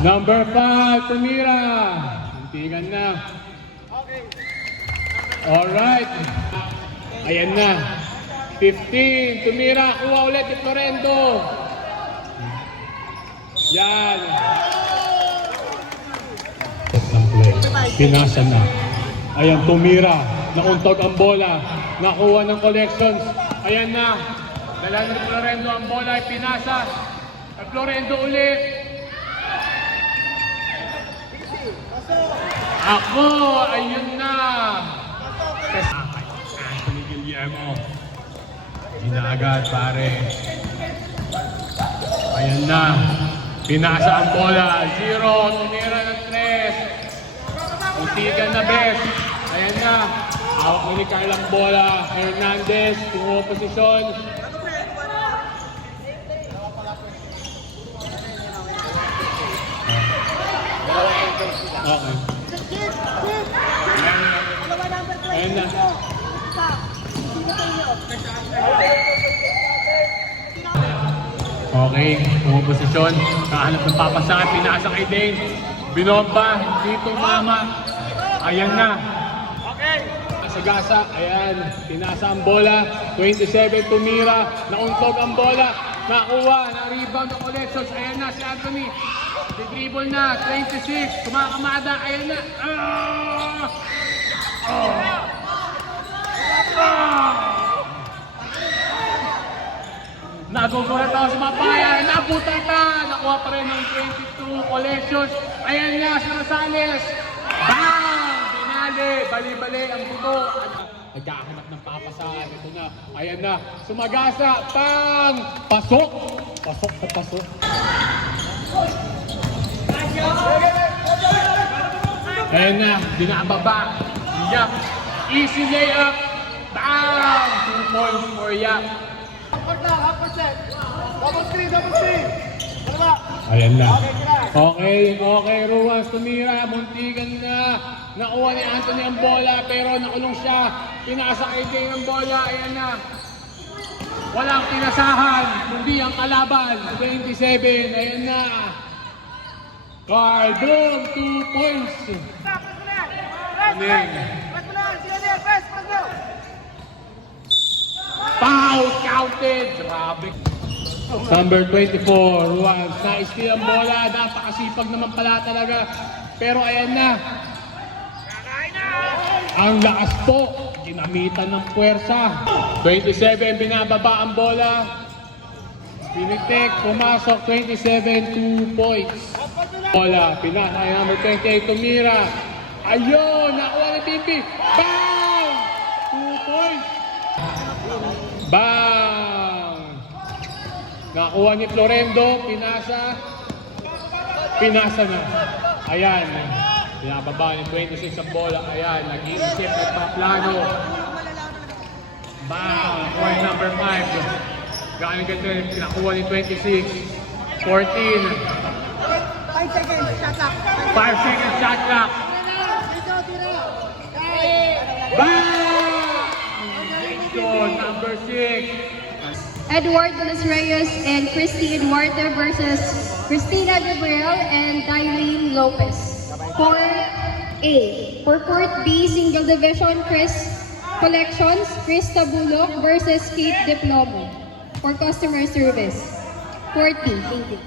Number 5, tumira. Hintigan na. Alright. Ayan na. 15, tumira. Kuha ulit ni Florendo. Yan. Pinasa na. Ayan, tumira. Nauntog ang bola. Nakuha ng collections. Ayan na. Dala ni Florendo ang bola ay pinasa. At Florendo ulit. Ako, ayun na. Anthony Guillermo. Ginagad, pare. Ayan na. Pinasa ang bola. 0. Tumira ng 3. Utigan na best. Ayan na. Hawak ni Carl ang bola. Hernandez. Tungo posisyon. Okay. Ayan na. Okay, tungo posisyon. Kahanap ng papasahan. Pinasa kay Dane. Binomba. Dito mama. Ayan na. Sagasa. Ayan. Pinasa ang bola. 27 tumira. Nauntog ang bola. Nakuha. Na-rebound ang collections. Ayan na si Anthony. Dribble na. 26. Kumakamada. Ayan na. Nagugulat ako sa mga bayan. Nabutan ka. Nakuha pa rin ng 22 collections. Ayan na si Rosales. Bang! Binali. Bali-bali ang buto. Nagkahanap ng papasahan. Ito na. Ayan na. Sumagasa. Pang! Pasok! Pasok na pasok. Ayan na. Dinababa. Yak. Easy layup. Bang! 2 points for Yak. Ayan na. Okay, Ruas tumira, muntigan na. Nakuha ni Anthony ang bola pero nakulong siya. Pinasa kay Dane ang bola, ayan na. Walang pinasahan, kundi ang kalaban. 27, ayan na. Carl, boom, 2 points. Foul counted. Grabe. Number 24, Ruans. Na-steal ang bola. Napakasipag naman pala talaga. Pero ayan na. Ang lakas po. Ginamitan ng puwersa. 27, binababa ang bola. Binitek, pumasok. 27, 2 points. Bola, pinasa. Number 28, tumira. Ayun, nakuha ni Timpi. Bang! 2 points. Bang! Nakuha ni Florendo, pinasa. Pinasa na. Ayan. Pinababa ni 26 ang bola. Ayan, nag-iisip, nagpaplano. Bang! Point number 5. Galing ganda, pinakuha ni 26. 14. 5 seconds, shot clock. 5 seconds shot clock. Bang! Number 6. Edward De Los Reyes and Christy Eduardo versus Cristina Gabriel and Dailene Lopez. Court A. For Court B, Single Division, Chris Collections, Krista Bullock versus Kate Diplomo. For Customer Service. Court B, thank you.